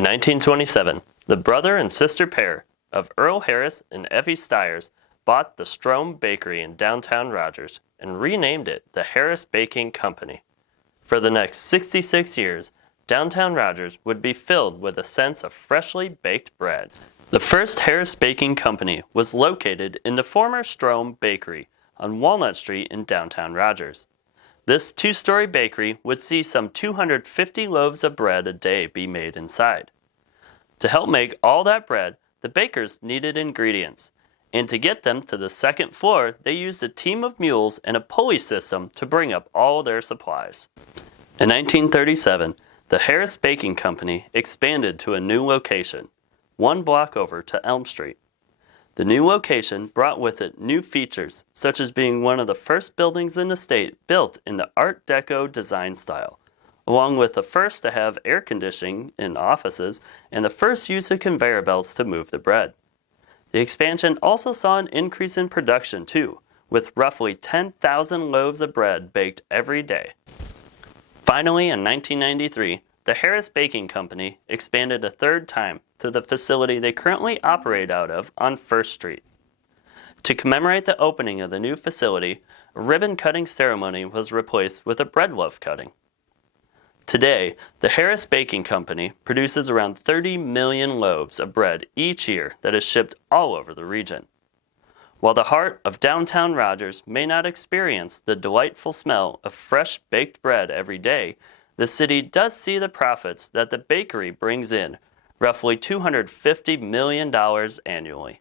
In 1927, the brother and sister pair of Earl Harris and Effie Stiers bought the Strom Bakery in downtown Rogers and renamed it the Harris Baking Company. For the next 66 years, downtown Rogers would be filled with a sense of freshly baked bread. The first Harris Baking Company was located in the former Strom Bakery on Walnut Street in downtown Rogers. This two-story bakery would see some 250 loaves of bread a day be made inside. To help make all that bread, the bakers needed ingredients, and to get them to the second floor, they used a team of mules and a pulley system to bring up all their supplies. In 1937, the Harris Baking Company expanded to a new location, 1 block over to Elm Street. The new location brought with it new features, such as being one of the first buildings in the state built in the Art Deco design style, along with the first to have air conditioning in offices and the first use of conveyor belts to move the bread. The expansion also saw an increase in production too, with roughly 10,000 loaves of bread baked every day. Finally, in 1993, the Harris Baking Company expanded a third time to the facility they currently operate out of on 1st Street. To commemorate the opening of the new facility, a ribbon-cutting ceremony was replaced with a bread loaf cutting. Today, the Harris Baking Company produces around 30 million loaves of bread each year that is shipped all over the region. While the heart of downtown Rogers may not experience the delightful smell of fresh baked bread every day, the city does see the profits that the bakery brings in, roughly $250 million annually.